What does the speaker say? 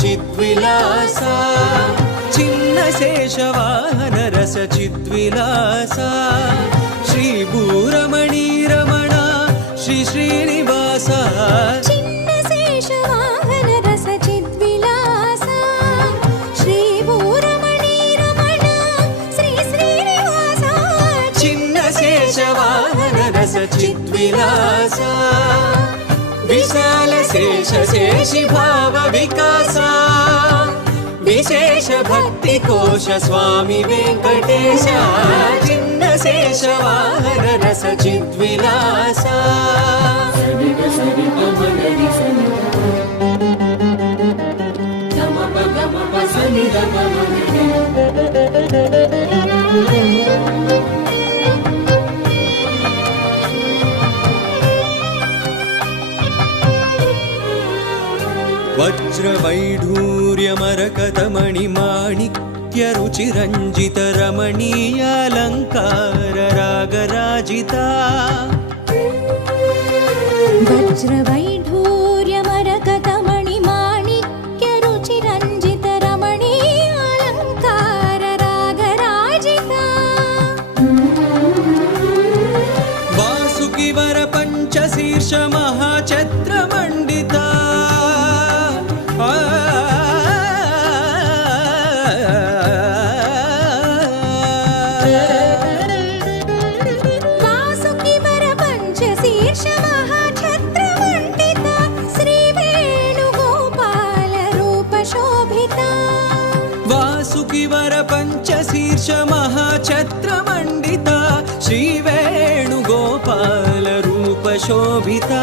चिद्विलासा चिन्न शेषवाहन रस चिद्विलासा श्रीभूरमणि रमण श्री श्रीनिवासा चिन्न शेषवाहन रस चिद्विलासा श्रीभूरमणि रमण श्री श्रीनिवासा चिन्न शेषवाहन रस चिद्विलासा विशाल शेष शेषि भाव विकासा विशेष भक्ति कोश स्वामी वेंकटेश चिन्न शेष वाहन रस चिद्विलासा वज्रवैढूर्यमरकतमणि माणिक्य रुचिरञ्जित रमणीयालङ्कार रागराजिता वज्रवैढूर्यमरकतमणि माणिक्य रुचिरञ्जित रमणीयालङ्कार रागराजिता वासुकिवर पञ्चशीर्ष महाछत्रमण्डिता वासुकिवर पञ्चशीर्ष महाछत्रमण्डिता श्रीवेणुगोपाल रूपशोभिता वासुकिवर पञ्चशीर्ष महाछत्रमण्डिता श्रीवेणुगोपाल रूपशोभिता।